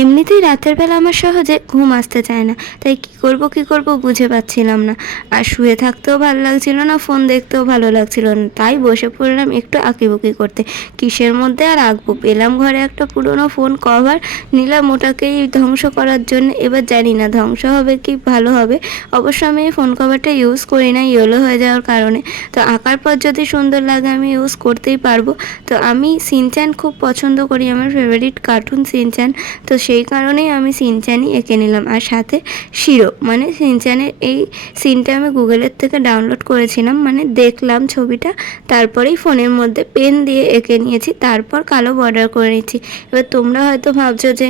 এমনিতেই রাতের বেলা আমার সহজে ঘুম আসতে চায় না, তাই কী করব বুঝে পাচ্ছিলাম না। আর শুয়ে থাকতেও ভালো লাগছিল না, ফোন দেখতেও ভালো লাগছিল না, তাই বসে পড়লাম একটু আঁকিবুকি করতে। কিসের মধ্যে আর আঁকবো, পেলাম ঘরে একটা পুরনো ফোন কভার, নিলাম ওটাকেই ধ্বংস করার জন্য। এবার জানি না ধ্বংস হবে কি ভালো হবে। অবশ্য আমি এই ফোন কভারটা ইউজ করি না ইয়েলো হয়ে যাওয়ার কারণে, তো আঁকার পর যদি সুন্দর লাগে আমি ইউজ করতেই পারবো। তো আমি সিনচ্যান খুব পছন্দ করি, আমার ফেভারিট কার্টুন সিনচ্যান, তো সেই কারণেই আমি সিনচ্যানই এঁকে নিলাম। আর সাথে শিরো, মানে সিনচ্যানের এই সিনটা আমি গুগলের থেকে ডাউনলোড করেছিলাম, মানে দেখলাম ছবিটা, তারপরেই ফোনের মধ্যে পেন দিয়ে এঁকে নিয়েছি, তারপর কালো বর্ডার করে নিচ্ছি। এবার তোমরা হয়তো ভাবছো যে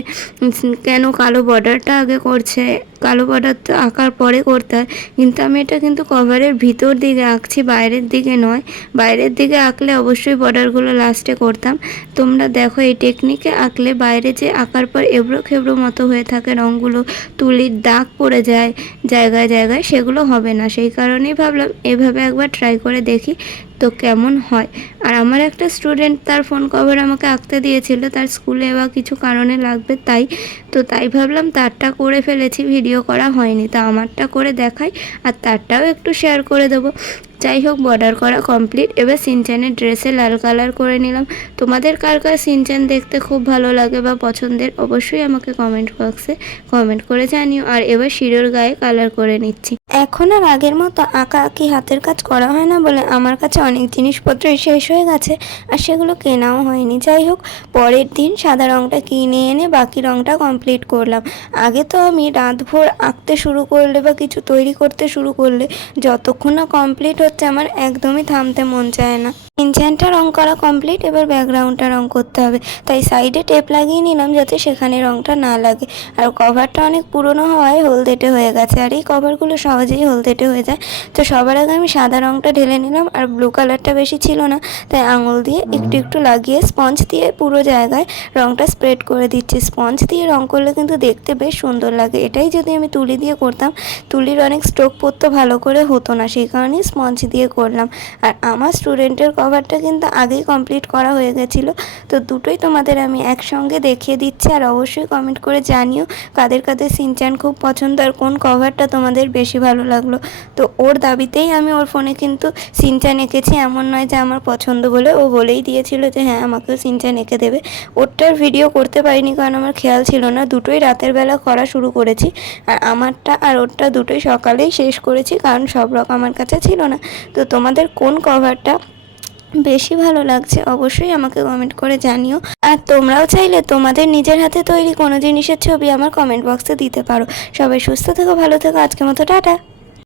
কেন কালো বর্ডারটা আগে করছে, কালো বর্ডার তো আঁকার পরে করতে হয়, কিন্তু আমি এটা কিন্তু কভারের ভিতর দিকে আঁকছি, বাইরের দিকে নয়। বাইরের দিকে আঁকলে অবশ্যই বর্ডারগুলো লাস্টে করতাম। তোমরা দেখো এই টেকনিকে আঁকলে বাইরে যে আঁকার পর এবড়ো খেবড়ো মতো হয়ে থাকে রঙগুলো, তুলির দাগ পড়ে যায় জায়গায় জায়গায়, সেগুলো হবে না। সেই কারণেই ভাবলাম এভাবে একবার ট্রাই করে দেখি তো কেমন হয়। আর আমার একটা স্টুডেন্ট তার ফোন কভার আমাকে আঁকতে দিয়েছিল, তার স্কুলে বা কিছু কারণে লাগবে তাই ভাবলাম তারটা করে ফেলেছি, ভিডিও করা হয়নি, তা আমারটা করে দেখাই আর তারটাও একটু শেয়ার করে দেবো। যাই হোক, বর্ডার করা কমপ্লিট। এবার সিনচ্যানের ড্রেসে লাল কালার করে নিলাম। তোমাদের কার কার সিনচ্যান দেখতে খুব ভালো লাগে বা পছন্দের, অবশ্যই আমাকে কমেন্ট বক্সে কমেন্ট করে জানিও। আর এবার শিরোর গায়ে কালার করে নিচ্ছি। এখন আর আগের মতো আঁকি হাতের কাজ করা হয় না বলে আমার কাছে অনেক জিনিসপত্রই শেষ হয়ে গেছে, আর সেগুলো কেনাও হয়নি। যাই হোক, পরের দিন সাদা রঙটা কিনে এনে বাকি রঙটা কমপ্লিট করলাম। আগে তো আমি রাতভর আঁকতে শুরু করলে বা কিছু তৈরি করতে শুরু করলে যতক্ষণ না কমপ্লিট হচ্ছে আমার একদমই থামতে মন চায় না। সিনচ্যানটা রং করা কমপ্লিট, এবার ব্যাকগ্রাউন্ডটা রং করতে হবে, তাই সাইডে টেপ লাগিয়ে নিলাম যাতে সেখানে রংটা না লাগে। আর কভারটা অনেক পুরনো হওয়ায় হলদেটে হয়ে গেছে, আর এই কভারগুলো সহজেই হলদেটে হয়ে যায়। তো সবার আগে আমি সাদা রংটা ঢেলে নিলাম, আর ব্লু কালারটা বেশি ছিল না, তাই আঙুল দিয়ে একটু একটু লাগিয়ে স্পঞ্জ দিয়ে পুরো জায়গায় রংটা স্প্রেড করে দিচ্ছি। স্পঞ্জ দিয়ে রং করলে কিন্তু দেখতে বেশ সুন্দর লাগে। এটাই যদি আমি তুলি দিয়ে করতাম, তুলির অনেক স্ট্রোক পড়তো, ভালো করে হতো না, সেই কারণেই স্পঞ্জ দিয়ে করলাম। আর আমার স্টুডেন্টের কভারটা কিন্তু আগেই কমপ্লিট করা হয়ে গেছিলো, তো দুটোই তোমাদের আমি একসঙ্গে দেখিয়ে দিচ্ছি। আর অবশ্যই কমেন্ট করে জানিও কাদের কাদের সিনচ্যান খুব পছন্দ আর কোন কভারটা তোমাদের বেশি ভালো লাগলো। তো ওর দাবিতেই আমি ওর ফোনে কিন্তু সিনচ্যান এঁকেছি, এমন নয় যে আমার পছন্দ বলে, ও বলেই দিয়েছিল যে হ্যাঁ আমাকেও সিনচ্যান এঁকে দেবে। ওরটার ভিডিও করতে পারিনি কারণ আমার খেয়াল ছিল না, দুটোই রাতের বেলা করা শুরু করেছি। আর আমারটা আর ওরটা দুটোই সকালেই শেষ করেছি, কারণ সব রকম আমার কাছে ছিল না। তো তোমাদের কোন কভারটা বেশি ভালো লাগছে অবশ্যই আমাকে কমেন্ট করে জানিও। আর তোমরাও চাইলে তোমাদের নিজের হাতে তৈরি কোনো জিনিসের ছবি আমার কমেন্ট বক্সে দিতে পারো। সবাই সুস্থ থেকো, ভালো থেকো, আজকের মতো টাটা।